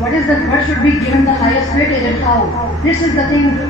what should be given the highest weightage and how, this is the thing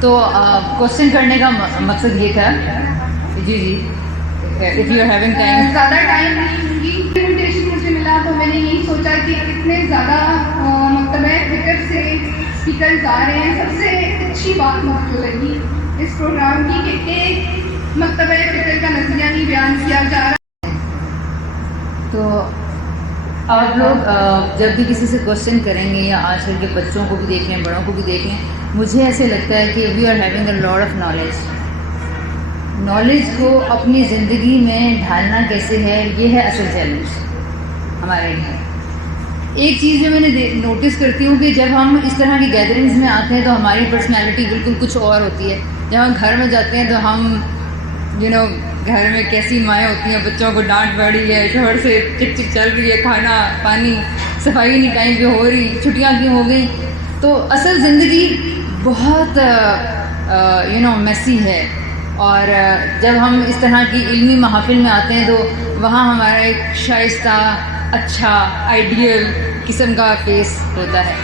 تو question کرنے کا مقصد یہ تھا جی if you are having time. زیادہ ٹائم نہیں ہوگی. انویٹیشن مجھے ملا تو میں نے یہی سوچا کہ اتنے زیادہ مکتبہ فکر سے اسپیکرز آ رہے ہیں. سب سے اچھی بات مجھے لگی اس پروگرام کی کہ ایک مکتبہ فکر کا نظریہ نہیں بیان کیا جا رہا. تو آپ لوگ جب بھی کسی سے کوشچن کریں گے یا آج کل کے بچوں کو بھی دیکھ لیں بڑوں کو بھی دیکھ لیں, مجھے ایسے لگتا ہے کہ we are having a lot of knowledge کو اپنی زندگی میں ڈھالنا کیسے ہے, یہ ہے اصل چیلنج ہمارے لیے. ایک چیز جو میں نے نوٹس کرتی ہوں کہ جب ہم اس طرح کی گیدرنگز میں آتے ہیں تو ہماری پرسنالٹی بالکل کچھ اور ہوتی ہے. جب ہم گھر میں جاتے ہیں تو ہم گھر میں کیسی مائیں ہوتی ہیں, بچوں کو ڈانٹ پڑی ہے, شوہر سے چک چک چل رہی ہے, کھانا پانی صفائی نہیں ٹائم پہ ہو رہی, چھٹیاں کیوں ہو گئی. تو اصل زندگی بہت میسی ہے. اور جب ہم اس طرح کی علمی محافل میں آتے ہیں تو وہاں ہمارا ایک شائستہ اچھا آئیڈیل قسم کا فیس ہوتا ہے.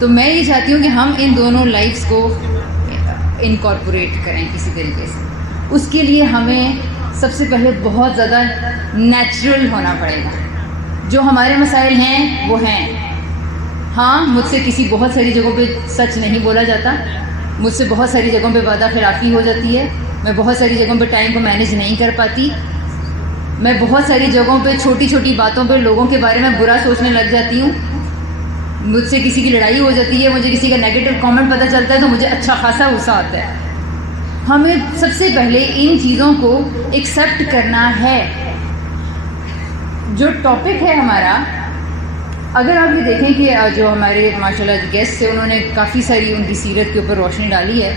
تو میں یہ چاہتی ہوں کہ ہم ان دونوں لائفز کو انکارپوریٹ کریں کسی طریقے سے. اس کے لیے ہمیں سب سے پہلے بہت زیادہ نیچرل ہونا پڑے گا. جو ہمارے مسائل ہیں وہ ہیں. ہاں, مجھ سے کسی بہت ساری جگہوں پہ سچ نہیں بولا جاتا, مجھ سے بہت ساری جگہوں پہ وعدہ خلافی ہو جاتی ہے, میں بہت ساری جگہوں پہ ٹائم کو مینیج نہیں کر پاتی, میں بہت ساری جگہوں پہ چھوٹی چھوٹی باتوں پہ لوگوں کے بارے میں برا سوچنے لگ جاتی ہوں, مجھ سے کسی کی لڑائی ہو جاتی ہے, مجھے کسی کا نیگیٹو کامنٹ پتہ چلتا ہے تو مجھے اچھا خاصا غصہ آتا ہے. ہمیں سب سے پہلے ان چیزوں کو ایکسیپٹ کرنا ہے. جو ٹاپک ہے ہمارا, اگر آپ یہ دیکھیں کہ جو ہمارے ماشاء اللہ گیسٹ تھے انہوں نے کافی ساری ان کی سیرت کے اوپر روشنی ڈالی ہے.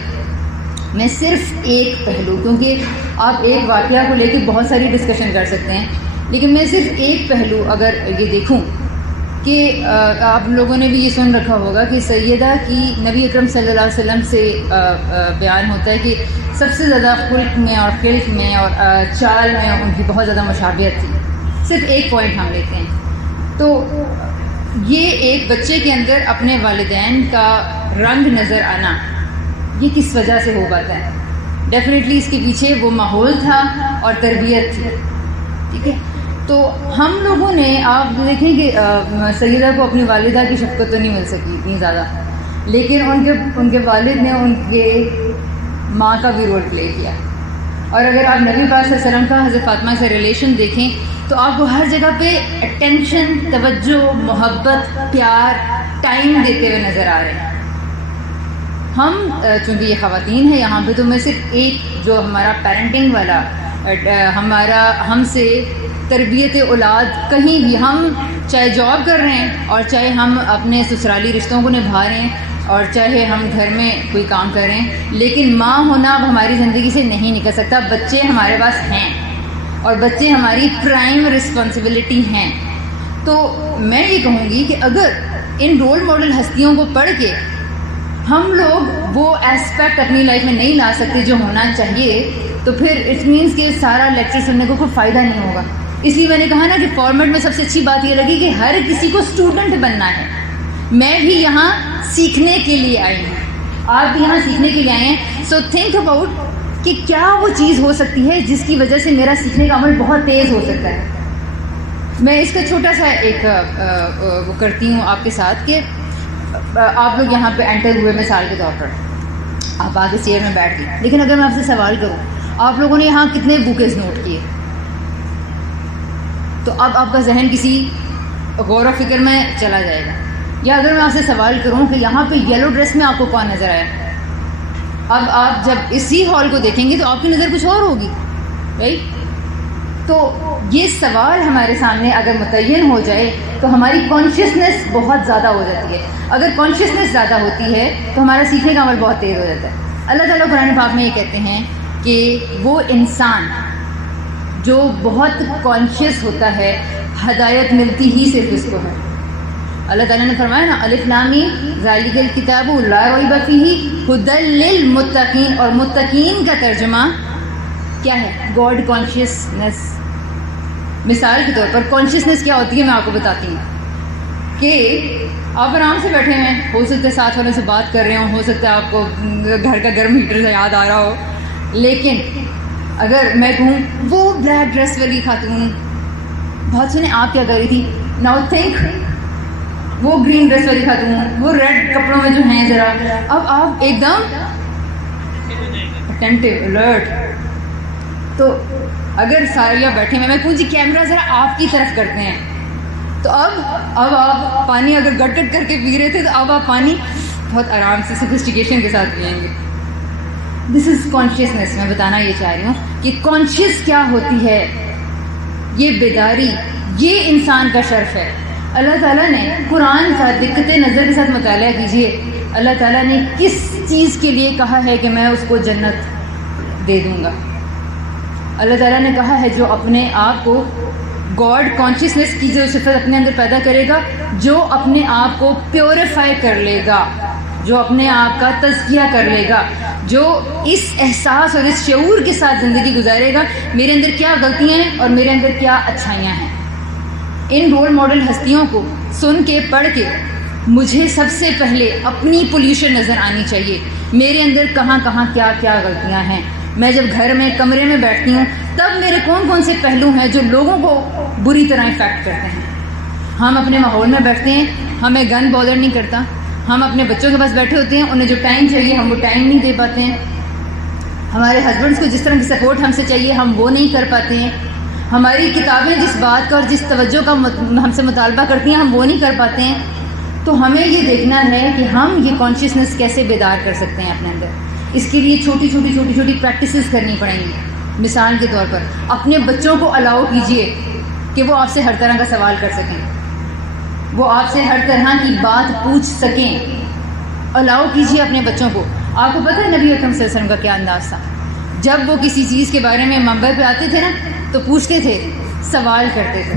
میں صرف ایک پہلو, کیونکہ آپ ایک واقعہ کو لے کے بہت ساری ڈسکشن کر سکتے ہیں, لیکن میں صرف ایک پہلو اگر یہ دیکھوں کہ آپ لوگوں نے بھی یہ سن رکھا ہوگا کہ سیدہ کی نبی اکرم صلی اللہ علیہ وسلم سے بیان ہوتا ہے کہ سب سے زیادہ خلق میں اور خلق میں اور چال میں ان کی بہت زیادہ مشابہت تھی. صرف ایک پوائنٹ ہم لیتے ہیں. تو یہ ایک بچے کے اندر اپنے والدین کا رنگ نظر آنا یہ کس وجہ سے ہو پاتا ہے؟ ڈیفینیٹلی اس کے پیچھے وہ ماحول تھا اور تربیت تھی. ٹھیک ہے, تو ہم لوگوں نے آپ دیکھیں کہ سیدہ کو اپنی والدہ کی شفقت تو نہیں مل سکی اتنی زیادہ, لیکن ان کے والد نے ان کے ماں کا بھی رول پلے کیا. اور اگر آپ نبی پاک صلی اللہ علیہ وسلم کا حضرت فاطمہ سے ریلیشن دیکھیں تو آپ کو ہر جگہ پہ اٹینشن, توجہ, محبت, پیار, ٹائم دیتے ہوئے نظر آ رہے ہیں. ہم چونکہ یہ خواتین ہیں یہاں پہ, تو میں صرف ایک جو ہمارا پیرنٹنگ والا ہم سے تربیت اولاد, کہیں بھی ہم چاہے جاب کر رہے ہیں اور چاہے ہم اپنے سسرالی رشتوں کو نبھا رہے ہیں اور چاہے ہم گھر میں کوئی کام کر رہے ہیں, لیکن ماں ہونا اب ہماری زندگی سے نہیں نکل سکتا. بچے ہمارے پاس ہیں اور بچے ہماری پرائم رسپانسبلٹی ہیں. تو میں یہ کہوں گی کہ اگر ان رول ماڈل ہستیوں کو پڑھ کے ہم لوگ وہ ایسپیکٹ اپنی لائف میں نہیں لا سکتے جو ہونا چاہیے, تو پھر اٹ مینس کہ سارا لیکچر سننے کو کوئی فائدہ نہیں ہوگا. اس لیے میں نے کہا نا کہ فارمیٹ میں سب سے اچھی بات یہ لگی کہ ہر کسی کو اسٹوڈنٹ بننا ہے. میں بھی یہاں سیکھنے کے لیے آئی ہوں, آپ بھی یہاں سیکھنے کے لیے آئے ہیں. سو تھنک اباؤٹ کہ کیا وہ چیز ہو سکتی ہے جس کی وجہ سے میرا سیکھنے کا عمل بہت تیز ہو سکتا ہے. میں اس کا چھوٹا سا ایک وہ کرتی ہوں آپ کے ساتھ کہ آپ لوگ یہاں پہ انٹر ہوئے مثال کے طور پر, آپ آگے چیئر میں بیٹھ گئے, لیکن اگر میں آپ سے سوال کروں آپ لوگوں نے یہاں کتنے بکیز نوٹ کیے, تو اب آپ کا ذہن کسی غور و فکر میں چلا جائے گا. یا اگر میں آپ سے سوال کروں کہ یہاں پہ یلو ڈریس میں آپ کو کون نظر آیا, اب آپ جب اسی ہال کو دیکھیں گے تو آپ کی نظر کچھ اور ہوگی, رائٹ؟ تو یہ سوال ہمارے سامنے اگر متعین ہو جائے تو ہماری کانشیسنیس بہت زیادہ ہو جاتی ہے. اگر کانشیسنیس زیادہ ہوتی ہے تو ہمارا سیکھنے کا عمل بہت تیز ہو جاتا ہے. اللہ تعالیٰ قرآن پاک میں یہ کہتے ہیں کہ وہ انسان جو بہت کانشیس ہوتا ہے ہدایت ملتی ہی صرف اس کو ہے. اللہ تعالیٰ نے فرمایا نا, الف لام میم ذالک الکتاب لا ریب فیہ ھدی للمتقین, اور متقین کا ترجمہ کیا ہے؟ God consciousness. مثال کے طور پر کانشیسنیس کیا ہوتی ہے میں آپ کو بتاتی ہوں. کہ آپ آرام سے بیٹھے ہیں, ہو سکتا ہے ساتھ والوں سے بات کر رہے ہوں, ہو سکتا ہے آپ کو گھر کا گرم ہیٹر سے یاد آ رہا ہو, لیکن اگر میں کہوں وہ بلیک ڈریس والی خاتون, بہت سنیں آپ کیا کر رہی تھی, ناؤ تھنک وہ گرین ڈریس والی خاتون, وہ ریڈ کپڑوں میں جو ہیں ذرا, اب آپ ایک دم اٹینٹیو الرٹ. تو اگر سارے بیٹھے میں کہوں جی کیمرہ ذرا آپ کی طرف کرتے ہیں, تو اب آپ پانی اگر گٹ گٹ کر کے پی رہے تھے تو اب آپ پانی بہت آرام سے سفسٹیکیشن کے ساتھ پئیں گے. دس از کانشیسنیس. میں بتانا یہ چاہ رہی ہوں کہ کانشیس کیا ہوتی ہے, یہ بیداری, یہ انسان کا شرف ہے. اللہ تعالیٰ نے قرآن کا دقت نظر کے ساتھ مطالعہ کیجئے, اللہ تعالیٰ نے کس چیز کے لیے کہا ہے کہ میں اس کو جنت دے دوں گا. اللہ تعالیٰ نے کہا ہے جو اپنے آپ کو گاڈ کانشیسنیس کی جو صفت اپنے اندر پیدا کرے گا, جو اپنے آپ کو پیوریفائی کر لے گا, جو اپنے آپ کا تزکیہ کر لے گا, جو اس احساس اور اس شعور کے ساتھ زندگی گزارے گا میرے اندر کیا غلطیاں ہیں اور میرے اندر کیا اچھائیاں ہیں. ان رول ماڈل ہستیوں کو سن کے پڑھ کے مجھے سب سے پہلے اپنی پولیوشن نظر آنی چاہیے, میرے اندر کہاں کہاں کیا کیا غلطیاں ہیں. میں جب گھر میں کمرے میں بیٹھتی ہوں تب میرے کون کون سے پہلو ہیں جو لوگوں کو بری طرح افیکٹ کرتے ہیں. ہم اپنے ماحول میں بیٹھتے ہیں, ہمیں گن بادر نہیں کرتا, ہم اپنے بچوں کے پاس بیٹھے ہوتے ہیں, انہیں جو ٹائم چاہیے ہم وہ ٹائم نہیں دے پاتے ہیں, ہمارے ہسبینڈس کو جس طرح کی سپورٹ ہم سے چاہیے ہم وہ نہیں کر پاتے ہیں, ہماری کتابیں جس بات کا اور جس توجہ کا ہم سے مطالبہ کرتی ہیں ہم وہ نہیں کر پاتے ہیں. تو ہمیں یہ دیکھنا ہے کہ ہم یہ کانشیسنیس کیسے بیدار کر سکتے ہیں اپنے اندر. اس کے لیے چھوٹی چھوٹی پریکٹسز کرنی پڑیں گی. مثال کے طور پر اپنے بچوں کو الاؤ کیجئے کہ وہ آپ سے ہر طرح کا سوال کر سکیں, وہ آپ سے ہر طرح کی بات پوچھ سکیں. الاؤ کیجئے اپنے بچوں کو. آپ کو پتہ ہے نبی اکرم صلی اللہ علیہ وسلم کا کیا انداز تھا, جب وہ کسی چیز کے بارے میں منبر پہ آتے تھے نا تو پوچھتے تھے, سوال کرتے تھے.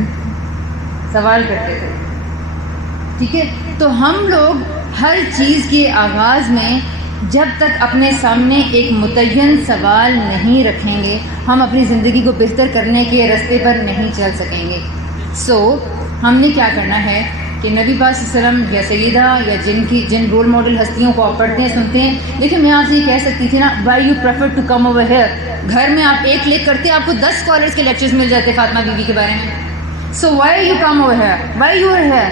ٹھیک ہے, تو ہم لوگ ہر چیز کے آغاز میں جب تک اپنے سامنے ایک متعین سوال نہیں رکھیں گے ہم اپنی زندگی کو بہتر کرنے کے راستے پر نہیں چل سکیں گے. ہم نے کیا کرنا ہے کہ نبی پاک صلی اللہ علیہ وسلم یا سیدہ یا جن رول ماڈل ہستیوں کو آپ پڑھتے ہیں سنتے ہیں, دیکھیں میں آپ سے یہ کہہ سکتی تھی نا, why you prefer to come over here. گھر میں آپ ایک کلک کرتے آپ کو 10 اسکالرس کے لیکچرز مل جاتے فاطمہ بی بی کے بارے میں. So why you come over here, why you are here.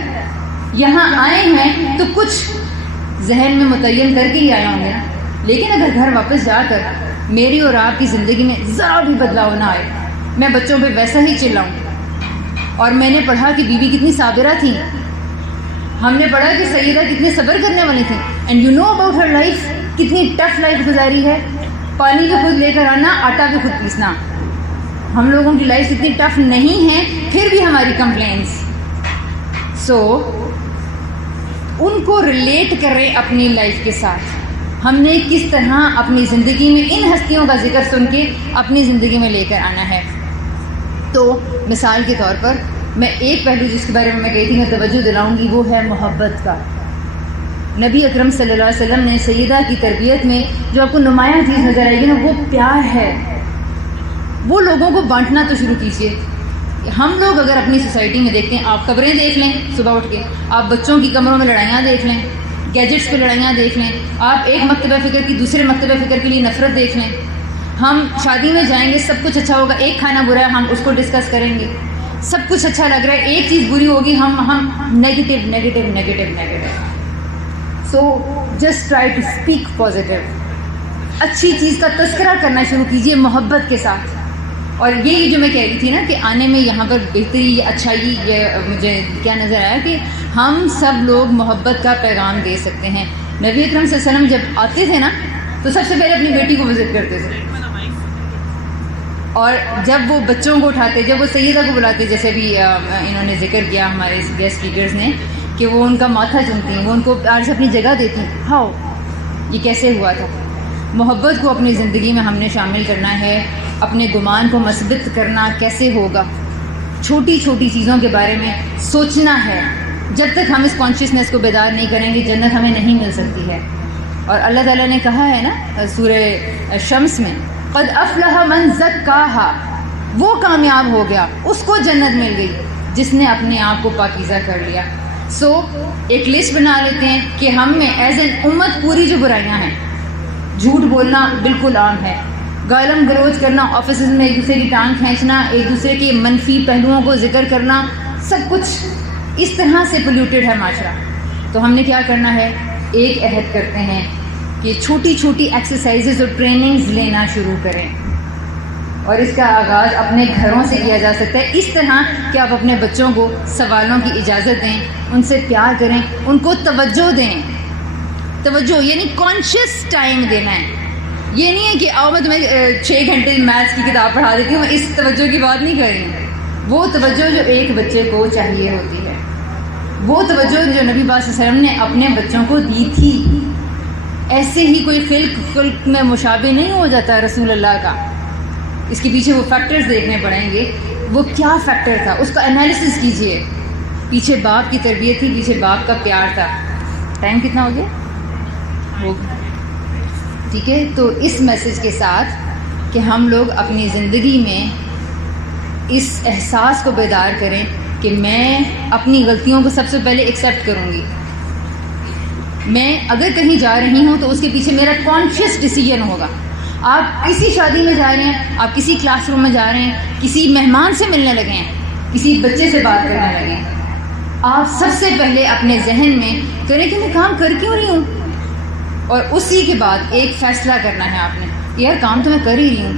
یہاں آئے ہیں تو کچھ ذہن میں متعین کر کے ہی آیا ہوں گے نا, لیکن اگر گھر واپس جا کر میری اور آپ کی زندگی میں ذرا بھی بدلاؤ نہ آئے, میں بچوں پہ ویسا ہی چلاؤں. اور میں نے پڑھا کہ بی بی کتنی صابرہ تھیں, ہم نے پڑھا کہ سیدہ کتنے صبر کرنے والی تھیں, and you know about her life, کتنی ٹف لائف گزاری ہے. پانی بھی خود لے کر آنا, آٹا بھی خود پیسنا. ہم لوگوں کی لائف اتنی ٹف نہیں ہے, پھر بھی ہماری کمپلینس. ان کو ریلیٹ کریں اپنی لائف کے ساتھ. ہم نے کس طرح اپنی زندگی میں ان ہستیوں کا ذکر سن کے اپنی زندگی میں لے کر آنا ہے. تو مثال کے طور پر میں ایک پہلو جس کے بارے میں کہی تھی میں توجہ دلاؤں گی, وہ ہے محبت کا. نبی اکرم صلی اللہ علیہ وسلم نے سیدہ کی تربیت میں جو آپ کو نمایاں چیز نظر آئے گی نا, وہ پیار ہے. وہ لوگوں کو بانٹنا تو شروع کیجیے. ہم لوگ اگر اپنی سوسائٹی میں دیکھتے ہیں, آپ خبریں دیکھ لیں صبح اٹھ کے, آپ بچوں کی کمروں میں لڑائیاں دیکھ لیں, گیجٹس پہ لڑائیاں دیکھ لیں, آپ ایک مکتبہ فکر کی دوسرے مکتبہ فکر کے لیے نفرت دیکھ لیں. ہم شادی میں جائیں گے, سب کچھ اچھا ہوگا, ایک کھانا برا ہے ہم اس کو ڈسکس کریں گے. سب کچھ اچھا لگ رہا ہے, ایک چیز بری ہوگی ہم negative. So just try to speak positive. اچھی چیز کا تذکرہ کرنا شروع کیجیے محبت کے ساتھ. اور یہ جو میں کہہ رہی تھی نا کہ آنے میں یہاں پر بہتری یا اچھائی, یہ مجھے کیا نظر آیا کہ ہم سب لوگ محبت کا پیغام دے سکتے ہیں. نبی اکرم صلی اللہ علیہ وسلم جب آتے تھے نا تو سب سے پہلے اپنی بیٹی کو وزٹ کرتے تھے, اور جب وہ بچوں کو اٹھاتے, جب وہ سیدہ کو بلاتے, جیسے بھی انہوں نے ذکر کیا ہمارے گیسٹ اسپیکرز نے کہ وہ ان کا ماتھا چومتی ہیں, وہ ان کو پیار سے اپنی جگہ دیتی ہیں. ہاؤ, یہ کیسے ہوا تھا؟ محبت کو اپنی زندگی میں ہم نے شامل کرنا ہے. اپنے گمان کو مثبت کرنا کیسے ہوگا؟ چھوٹی چھوٹی چیزوں کے بارے میں سوچنا ہے. جب تک ہم اس کانشیسنیس کو بیدار نہیں کریں گے جنت ہمیں نہیں مل سکتی ہے. اور اللہ تعالیٰ نے کہا ہے نا سورہ شمس میں, قد افلح من زکاہا, وہ کامیاب ہو گیا, اس کو جنت مل گئی جس نے اپنے آپ کو پاکیزہ کر لیا. سو ایک لسٹ بنا لیتے ہیں کہ ہم میں ایز این امت پوری جو برائیاں ہیں، جھوٹ بولنا بالکل عام ہے، گالم گلوچ کرنا، آفیسز میں ایک دوسرے کی ٹانگ کھینچنا، ایک دوسرے کے منفی پہلوؤں کو ذکر کرنا، سب کچھ اس طرح سے پولیوٹیڈ ہے معاشرہ. تو ہم نے کیا کرنا ہے، ایک عہد کرتے ہیں کہ چھوٹی چھوٹی ایکسرسائزز اور ٹریننگز لینا شروع کریں، اور اس کا آغاز اپنے گھروں سے کیا جا سکتا ہے. اس طرح کہ آپ اپنے بچوں کو سوالوں کی اجازت دیں، ان سے پیار کریں، ان کو توجہ دیں. توجہ یعنی کانشیس ٹائم دینا ہے. یہ نہیں ہے کہ آؤ میں تمہیں 6 گھنٹے میتھس کی کتاب پڑھا دیتی ہوں، میں اس توجہ کی بات نہیں کر رہی ہوں. وہ توجہ جو ایک بچے کو چاہیے ہوتی ہے، وہ توجہ جو نبی پاک صلی اللہ علیہ وسلم نے اپنے بچوں کو دی تھی. ایسے ہی کوئی خلق میں مشابہ نہیں ہو جاتا رسول اللہ کا. اس کے پیچھے وہ فیکٹرز دیکھنے پڑیں گے. وہ کیا فیکٹر تھا، اس کا انالیسس کیجئے. پیچھے باپ کی تربیت تھی، پیچھے باپ کا پیار تھا. ٹائم کتنا ہو گیا؟ ٹھیک ہے. تو اس میسج کے ساتھ کہ ہم لوگ اپنی زندگی میں اس احساس کو بیدار کریں کہ میں اپنی غلطیوں کو سب سے پہلے ایکسیپٹ کروں گی. میں اگر کہیں جا رہی ہوں تو اس کے پیچھے میرا کانشیس ڈیسیجن ہوگا. آپ کسی شادی میں جا رہے ہیں، آپ کسی کلاس روم میں جا رہے ہیں، کسی مہمان سے ملنے لگے ہیں، کسی بچے سے بات کرنے لگے ہیں، آپ سب سے پہلے اپنے ذہن میں کریں کہ میں کام کر کیوں رہی ہوں، اور اسی کے بعد ایک فیصلہ کرنا ہے آپ نے، یار کام تو میں کر ہی رہی ہوں،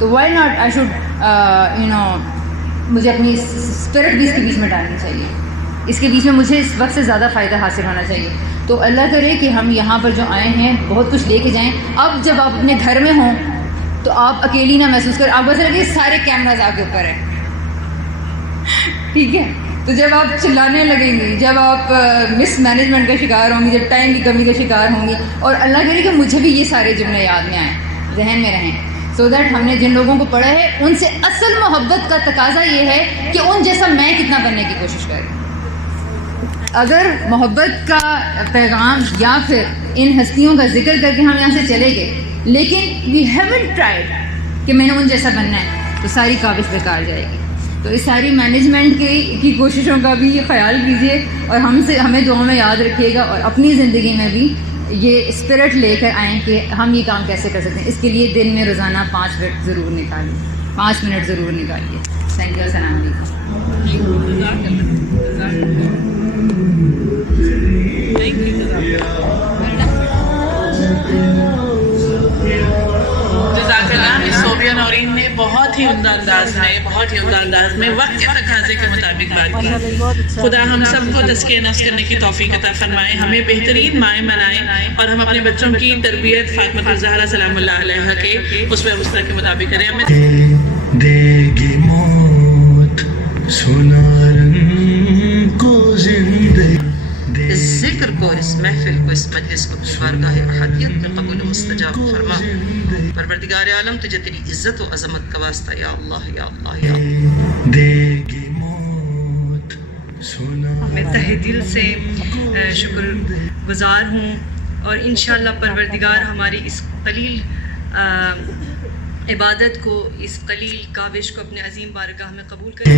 تو وائی ناٹ آئی شوڈ مجھے اپنی اسپرٹ بھی اس کے بیچ میں ڈالنی چاہیے. اس کے بیچ میں مجھے اس وقت سے زیادہ فائدہ حاصل ہونا چاہیے. تو اللہ کرے کہ ہم یہاں پر جو آئے ہیں بہت کچھ لے کے جائیں. اب جب آپ اپنے گھر میں ہوں تو آپ اکیلی نہ محسوس کریں. آپ کو ایسا لگے سارے کیمراز آپ کے اوپر ہیں، ٹھیک ہے. تو جب آپ چلانے لگیں گی، جب آپ مس مینجمنٹ کا شکار ہوں گی، جب ٹائم کی کمی کا شکار ہوں گی، اور اللہ کرے کہ مجھے بھی یہ سارے جملے یاد میں آئیں، ذہن میں رہیں، سو دیٹ ہم نے جن لوگوں کو پڑھا ہے ان سے اصل محبت کا تقاضا یہ ہے کہ ان جیسا میں کتنا بننے کی کوشش کریں. اگر محبت کا پیغام یا پھر ان ہستیوں کا ذکر کر کے ہم یہاں سے چلے گئے لیکن وی ہیونٹ ٹرائیڈ کہ میں نے ان جیسا بننا ہے، تو ساری کاوش بیکار جائے گی. تو اس ساری مینجمنٹ کی کوششوں کا بھی خیال کیجیے، اور ہمیں دعاؤں میں یاد رکھیے گا، اور اپنی زندگی میں بھی یہ اسپرٹ لے کر آئیں کہ ہم یہ کام کیسے کر سکتے ہیں. اس کے لیے دن میں روزانہ 5 منٹ ضرور نکالیے، 5 منٹ ضرور نکالیے. Thank you. السلام علیکم. جزاک اللہ. صوبیہ نورین نے بہت ہی عمدہ انداز میں وقت کے تقاضے کے مطابق بات کی. خدا ہم سب کو تزکیہ نفس کرنے کی توفیق عطا فرمائے، ہمیں بہترین مائیں بنائے، اور ہم اپنے بچوں کی تربیت فاطمہ الزہرا سلام اللہ علیہا کے اسوہ القدوہ کے مطابق کریں. دے گی موت سنارن کو زندگی، اس ذکر کو، اس محفل کو، اس مجلس کو بارگاہ احدیت میں قبول و مستجاب فرما. پروردگار عالم تجھے تیری عزت و عظمت کا واسطہ، یا اللہ یا اللہ یا اللہ. دے گی موت سنارن. میں تہہ دل سے شکر گزار ہوں، اور انشاءاللہ پروردگار ہماری اس قلیل عبادت کو، اس قلیل کاوش کو اپنے عظیم بارگاہ میں قبول کرے.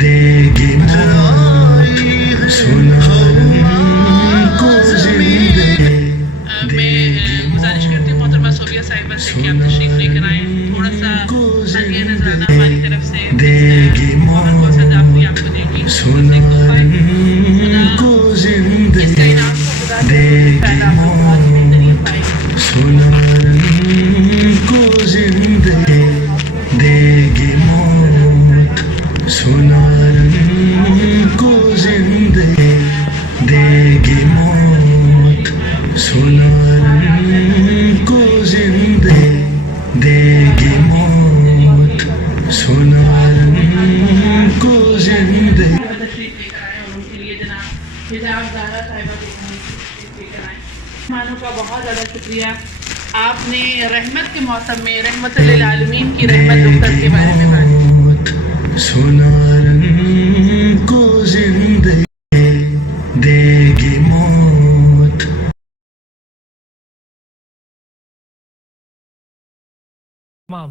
دے گی موت سنارن کو زندگی. میں گزارش کرتی ہوں محترمہ صوبیہ صاحبہ سے کہ آپ تشریف لے کر آئیں. تھوڑا سا ہدیہ نذرانہ ہماری طرف سے بہت بہت سے دعوی آپ کو دے گی. سنارن کو زندگی. اس کا انعام کو خدا دے سے گی پہلا بہت بہترین پائے گی. سنارن کو زندگی. دے گی موت سنارن کو زندگی. دے گی موت سنارن کو زندگی. دے گی موت سنارن کو زندگی. تشریف لے کر آئے، اور ان کے لیے جناب حجاب زہرا صاحبہ بھی تشریف لے کر آئے. مہمانوں کا بہت زیادہ شکریہ. آپ نے رحمت کے موسم میں رحمت للعالمین کی رحمت دختر کے بارے میں بات کی. موت سنارن کو زندگی. دے گی موت. Mom,